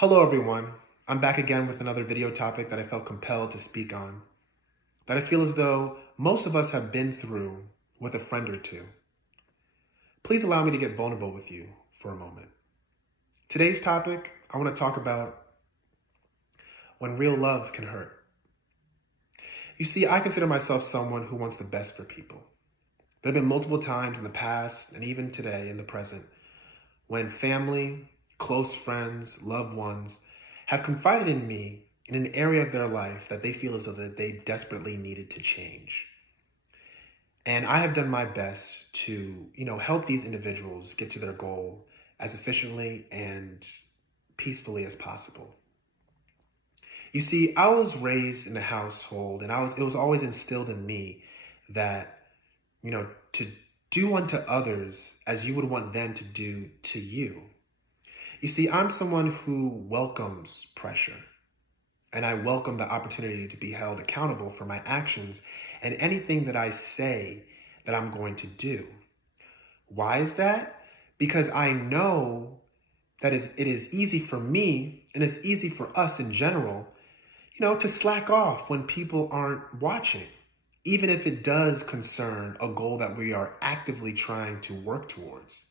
Hello everyone, I'm back again with another video topic that I felt compelled to speak on, that I feel as though most of us have been through with a friend or two. Please allow me to get vulnerable with you for a moment. Today's topic, I want to talk about when real love can hurt. You see, I consider myself someone who wants the best for people. There have been multiple times in the past and even today in the present when family, close friends, loved ones have confided in me in an area of their life that they feel as though that they desperately needed to change. And I have done my best to, help these individuals get to their goal as efficiently and peacefully as possible. You see, I was raised in a household and it was always instilled in me that, to do unto others as you would want them to do to you. You see, I'm someone who welcomes pressure, and I welcome the opportunity to be held accountable for my actions and anything that I say that I'm going to do. Why is that? Because I know that it is easy for me, and it's easy for us in general, to slack off when people aren't watching, even if it does concern a goal that we are actively trying to work towards.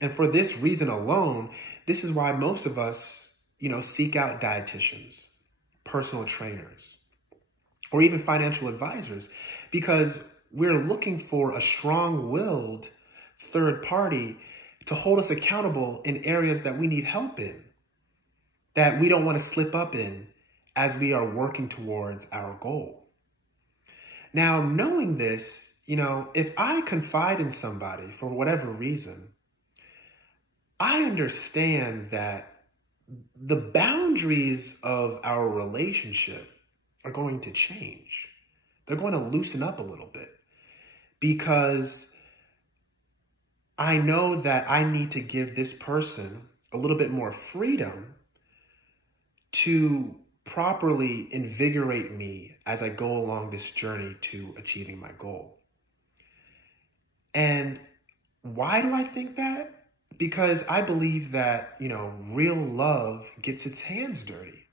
And for this reason alone, this is why most of us, seek out dietitians, personal trainers, or even financial advisors, because we're looking for a strong-willed third party to hold us accountable in areas that we need help in, that we don't want to slip up in as we are working towards our goal. Now, knowing this, if I confide in somebody for whatever reason, I understand that the boundaries of our relationship are going to change. They're going to loosen up a little bit because I know that I need to give this person a little bit more freedom to properly invigorate me as I go along this journey to achieving my goal. And why do I think that? Because I believe that, real love gets its hands dirty.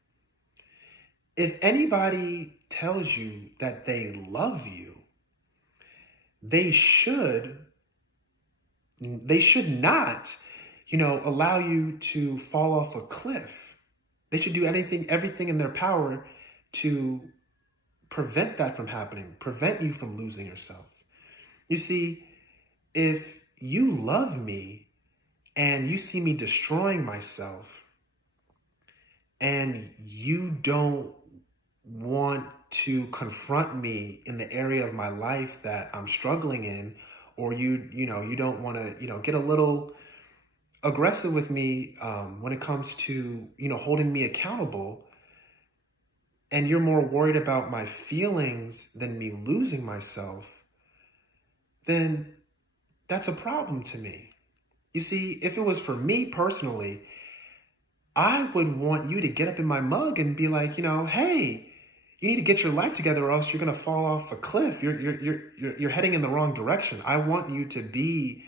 If anybody tells you that they love you, they should not, allow you to fall off a cliff. They should do everything in their power to prevent that from happening, prevent you from losing yourself. You see, if you love me, and you see me destroying myself, and you don't want to confront me in the area of my life that I'm struggling in, or you don't want to, get a little aggressive with me when it comes to, holding me accountable, and you're more worried about my feelings than me losing myself, then that's a problem to me. You see, if it was for me personally, I would want you to get up in my mug and be like, hey, you need to get your life together or else you're going to fall off a cliff. You're heading in the wrong direction. I want you to be,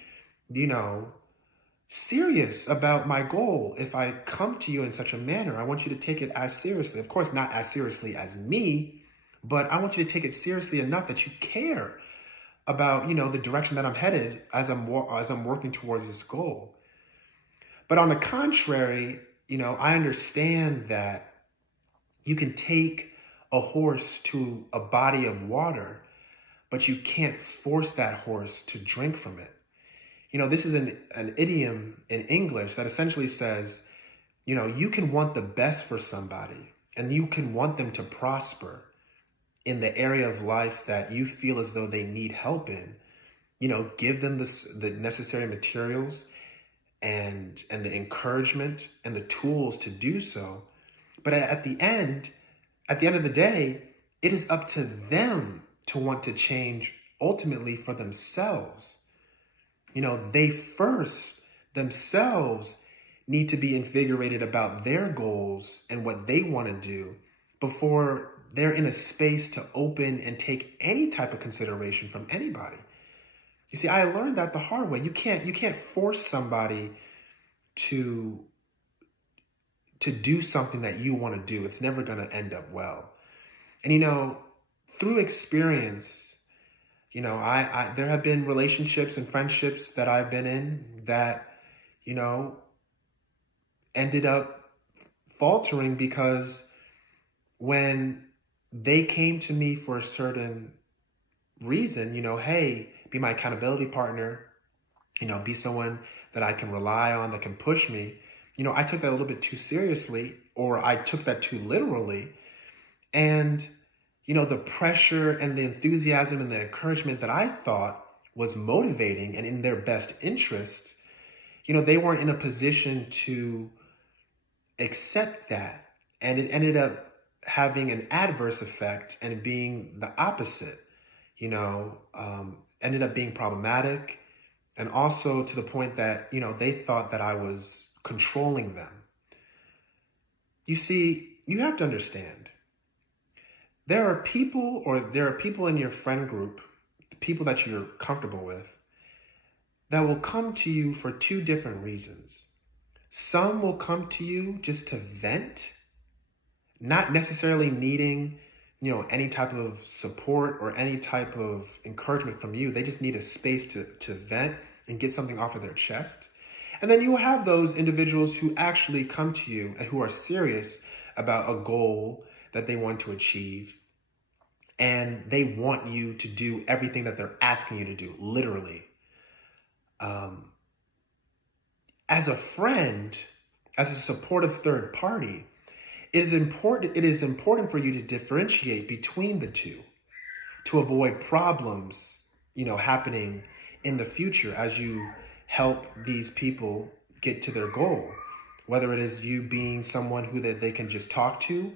serious about my goal. If I come to you in such a manner, I want you to take it as seriously. Of course, not as seriously as me, but I want you to take it seriously enough that you care about, the direction that I'm headed as I'm working towards this goal. But on the contrary, I understand that you can take a horse to a body of water, but you can't force that horse to drink from it. This is an idiom in English that essentially says, you can want the best for somebody and you can want them to prosper in the area of life that you feel as though they need help in. Give them the necessary materials and the encouragement and the tools to do so. But at the end of the day, it is up to them to want to change ultimately for themselves. They first themselves need to be invigorated about their goals and what they want to do before they're in a space to open and take any type of consideration from anybody. You see, I learned that the hard way. You can't force somebody to to do something that you want to do, it's never going to end up well. And, through experience, there have been relationships and friendships that I've been in that, ended up faltering because when they came to me for a certain reason, hey, be my accountability partner, be someone that I can rely on, that can push me, I took that a little bit too seriously, or I took that too literally. And, the pressure and the enthusiasm and the encouragement that I thought was motivating and in their best interest, they weren't in a position to accept that. And it ended up having an adverse effect and being the opposite, ended up being problematic. And also to the point that, they thought that I was controlling them. You see, you have to understand, there are people in your friend group, the people that you're comfortable with, that will come to you for two different reasons. Some will come to you just to vent, not necessarily needing, any type of support or any type of encouragement from you. They just need a space to vent and get something off of their chest. And then you will have those individuals who actually come to you and who are serious about a goal that they want to achieve. And they want you to do everything that they're asking you to do, literally. As a friend, as a supportive third party, it is important for you to differentiate between the two, to avoid problems, happening in the future as you help these people get to their goal. Whether it is you being someone who that they can just talk to,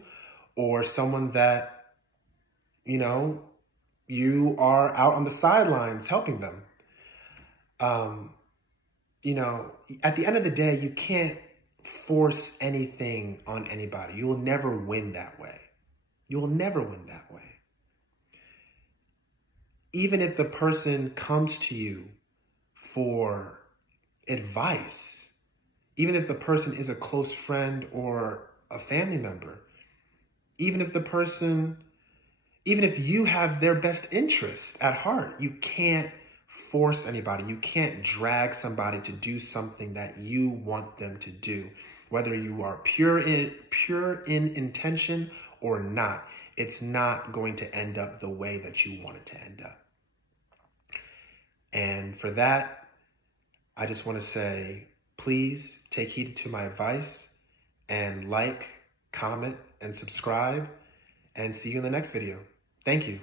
or someone that, you are out on the sidelines helping them. At the end of the day, you can't force anything on anybody. You will never win that way. You will never win that way. Even if the person comes to you for advice, even if the person is a close friend or a family member, even if you have their best interest at heart, you can't force anybody. You can't drag somebody to do something that you want them to do. Whether you are pure in intention or not, it's not going to end up the way that you want it to end up. And for that, I just want to say, please take heed to my advice and like, comment, and subscribe, and see you in the next video. Thank you.